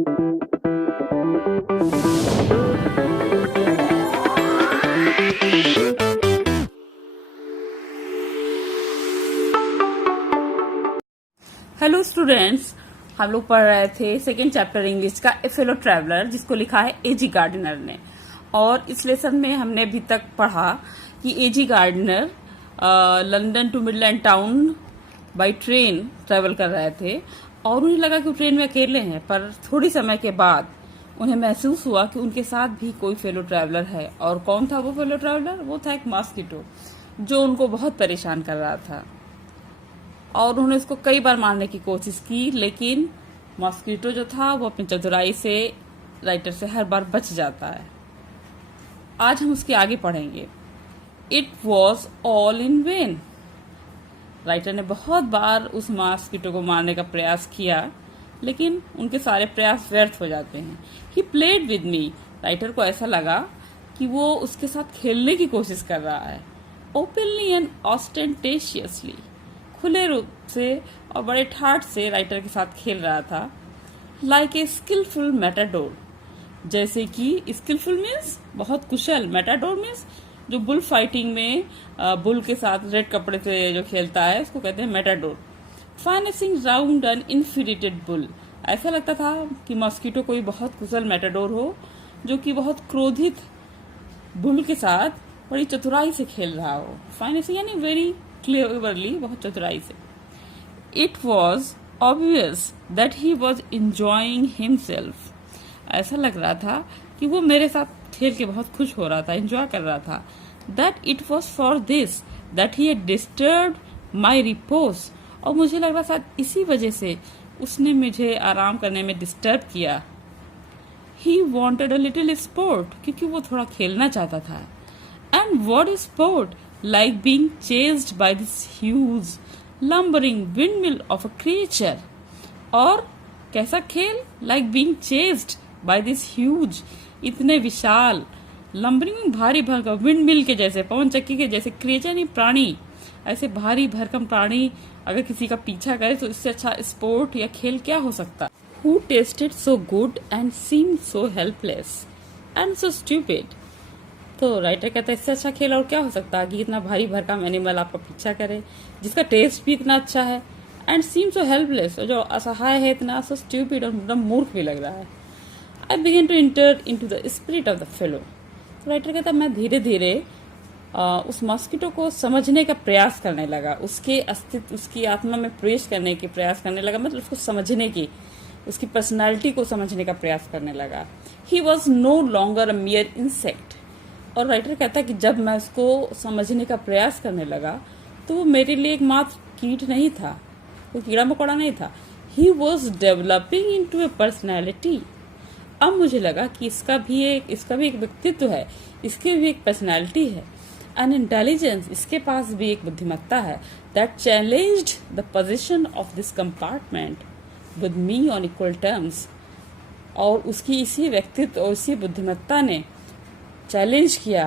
Hello students, हम लोग पढ़ रहे थे सेकेंड चैप्टर इंग्लिश का ए फेलो ट्रैवलर, जिसको लिखा है एजी गार्डनर ने। और इस लेसन में हमने अभी तक पढ़ा कि AG Gardiner London to Midland town by train travel कर रहे थे और उन्हें लगा कि वो ट्रेन में अकेले हैं, पर थोड़ी समय के बाद उन्हें महसूस हुआ कि उनके साथ भी कोई फेलो ट्रैवलर है। और कौन था वो फेलो ट्रैवलर? वो था एक मॉस्किटो, जो उनको बहुत परेशान कर रहा था और उन्होंने उसको कई बार मारने की कोशिश की, लेकिन मॉस्किटो जो था वो अपनी चतुराई से राइटर से हर बार बच जाता है। आज हम उसके आगे पढ़ेंगे। It was all in when. Writer ने बहुत बार उस मॉस्किटो को मारने का प्रयास किया, लेकिन उनके सारे प्रयास व्यर्थ हो जाते हैं। He played with me. Writer को ऐसा लगा कि वो उसके साथ खेलने की कोशिश कर रहा है। ओपनली एंड ऑस्टेंटेशियसली, खुले रूप से और बड़े ठाट से राइटर के साथ खेल रहा था। लाइक ए स्किलफुल मेटाडोर, जैसे कि स्किलफुल मीन्स बहुत कुशल, मेटाडोर मीन्स जो बुल फाइटिंग में बुल के साथ रेड कपड़े से जो खेलता है उसको कहते हैं matador. Finessing round an infuriated bull. ऐसा लगता था कि मॉस्किटो कोई बहुत कुशल मेटाडोर हो जो कि बहुत क्रोधित बुल के साथ बड़ी चतुराई से खेल रहा हो। फाइनेसिंग यानी वेरी क्लेवरली, बहुत चतुराई से। It was obvious that he was enjoying himself. ऐसा लग रहा था कि वो मेरे साथ खेल के बहुत खुश हो रहा था, एंजॉय कर रहा था। That it was for this that he had disturbed my repose. और मुझे लग रहा था इसी वजह से उसने मुझे आराम करने में डिस्टर्ब किया। He wanted a little sport, क्योंकि वो थोड़ा खेलना चाहता था। And what is sport? Like being chased by this huge lumbering windmill of a creature. और कैसा खेल? Like being chased by this huge, इतने विशाल, लंबरिंग भारी भरकम, विंडमिल के जैसे, पवन चक्की के जैसे, क्रिएचर नहीं प्राणी, ऐसे भारी भरकम प्राणी अगर किसी का पीछा करे तो इससे अच्छा स्पोर्ट या खेल क्या हो सकता? Who tasted so good and seemed so helpless and so stupid. तो राइटर कहता है इससे अच्छा खेल और क्या हो सकता है कि इतना भारी भरकम एनिमल आपका पीछा करे, जिसका टेस्ट भी इतना अच्छा है, एंड सीम सो हेल्पलेस, और जो असहाय है इतना, सो स्टूपिड, और एकदम मूर्ख भी लग रहा है। I began to enter into the spirit of the fellow. तो राइटर कहता है मैं धीरे धीरे उस मॉस्किटो को समझने का प्रयास करने लगा, उसके अस्तित्व, उसकी आत्मा में प्रवेश करने के प्रयास करने लगा, मतलब उसको समझने की, उसकी पर्सनैलिटी को समझने का प्रयास करने लगा। He was no longer a mere insect. और राइटर कहता है कि जब मैं उसको समझने का प्रयास करने लगा तो वो मेरे लिए एक मात्र कीट नहीं था, वो कीड़ा मकोड़ा नहीं था। He was developing into A personality. अब मुझे लगा कि इसका भी एक व्यक्तित्व है, इसकी भी एक पर्सनैलिटी है, एन इंटेलिजेंस, इसके पास भी एक बुद्धिमत्ता है। That challenged the position of this compartment with me on equal terms. और उसकी इसी व्यक्तित्व और इसी बुद्धिमत्ता ने चैलेंज किया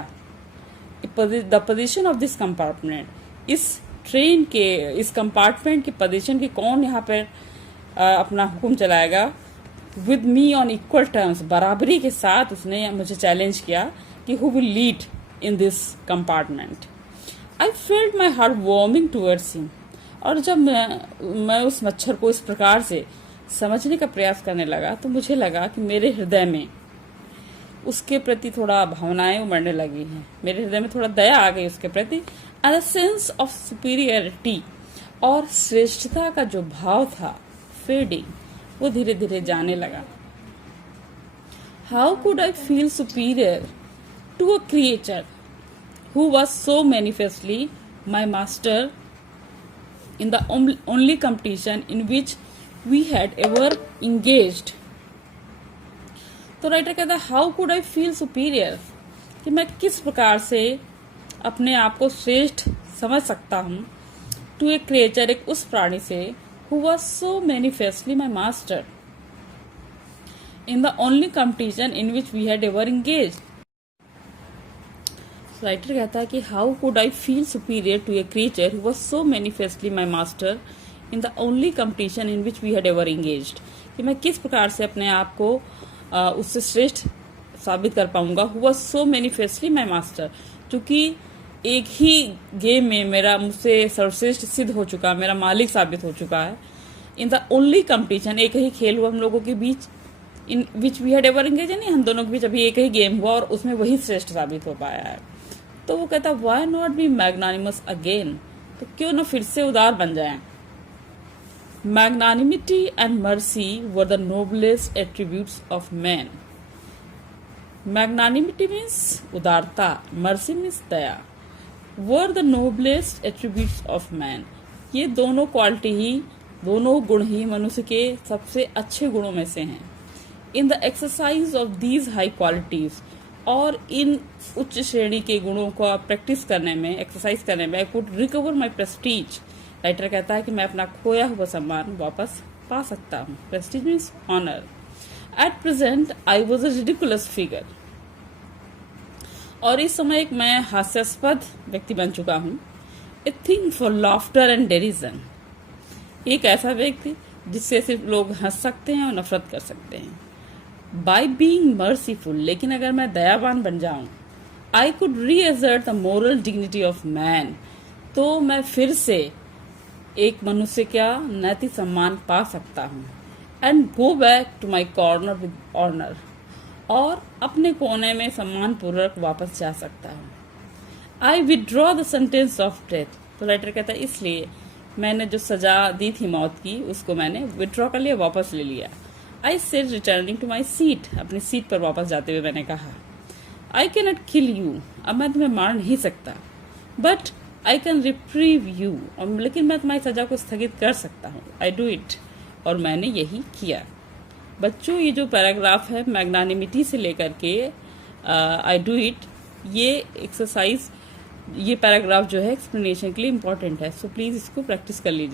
the position of this compartment, इस ट्रेन के, इस कंपार्टमेंट की पोजीशन की कौन यहाँ पर अपना हुक्म चलाएगा। With me on equal terms, बराबरी के साथ उसने मुझे चैलेंज किया कि who will lead in this compartment. I felt my heart warming towards him. और जब मैं उस मच्छर को इस प्रकार से समझने का प्रयास करने लगा तो मुझे लगा कि मेरे हृदय में उसके प्रति थोड़ा भावनाएं उमड़ने लगी हैं, मेरे हृदय में थोड़ा दया आ गई उसके प्रति। And a sense of superiority, और श्रेष्ठता का जो भाव था, फेडिंग, वो धीरे धीरे जाने लगा। How could I feel superior to a creature who was so manifestly my master in the only competition in which we had ever engaged. तो राइटर कहता है how could I feel superior, कि मैं किस प्रकार से अपने आप को श्रेष्ठ समझ सकता हूँ, टू ए क्रिएचर, एक उस प्राणी से, who was so manifestly my master in the only competition in which we had ever engage. Writer कहता है कि how could I feel superior to a creature who was so manifestly my master in the only competition in which we had ever engaged, कि मैं किस प्रकार से अपने आप को उससे श्रेष्ठ साबित कर पाऊंगा। हुआ सो मैनिफेस्टली माई मास्टर, क्योंकि एक ही गेम में मेरा मुझसे सर्वश्रेष्ठ सिद्ध हो चुका, मेरा मालिक साबित हो चुका है। इन द ओनली कंपटीशन, एक ही खेल हुआ हम लोगों के बीच, in which we had ever engage, यानी हम दोनों के बीच अभी एक ही गेम हुआ और उसमें वही श्रेष्ठ साबित हो पाया है। तो वो कहता why not be magnanimous again, तो क्यों ना फिर से उदार बन जाए। Magnanimity and mercy were the noblest attributes of man. Magnanimity means उदारता, मर्सी मीन्स दया, were the noblest attributes of man. ये दोनों क्वालिटी ही, दोनों गुण ही मनुष्य के सबसे अच्छे गुणों में से हैं। In the exercise of these high qualities, और इन उच्च श्रेणी के गुणों को प्रैक्टिस करने में, एक्सरसाइज करने में, I could recover my Prestige. Writer कहता है कि मैं अपना खोया हुआ सम्मान वापस पा सकता हूँ। Prestige means honour. At present I was a ridiculous figure, और इस समय एक मैं हास्यास्पद व्यक्ति बन चुका हूँ। A thing for laughter and derision, एक ऐसा व्यक्ति जिससे सिर्फ लोग हंस सकते हैं और नफरत कर सकते हैं। बाई बींग मर्सीफुल, लेकिन अगर मैं दयावान बन जाऊं, I could reassert the moral dignity of man, तो मैं फिर से एक मनुष्य का नैतिक सम्मान पा सकता हूँ। And go back to my corner with honour, और अपने कोने में सम्मान पूर्वक वापस जा सकता हूँ। आई withdraw the sentence of death, तो राइटर कहता है इसलिए मैंने जो सजा दी थी मौत की, उसको मैंने विड्रॉ कर लिया, वापस ले लिया। I said returning to my seat, अपनी सीट पर वापस जाते हुए मैंने कहा, I can not kill you, अब मैं तुम्हें मार नहीं सकता, but I can reprieve you, लेकिन मैं तुम्हारी सजा को स्थगित कर सकता हूँ। आई डू इट, और मैंने यही किया। बच्चों, ये जो पैराग्राफ है मैग्नानिमिटी से लेकर के आई डू इट, ये एक्सरसाइज, ये पैराग्राफ जो है एक्सप्लेनेशन के लिए इम्पोर्टेंट है। सो प्लीज़ इसको प्रैक्टिस कर लीजिए।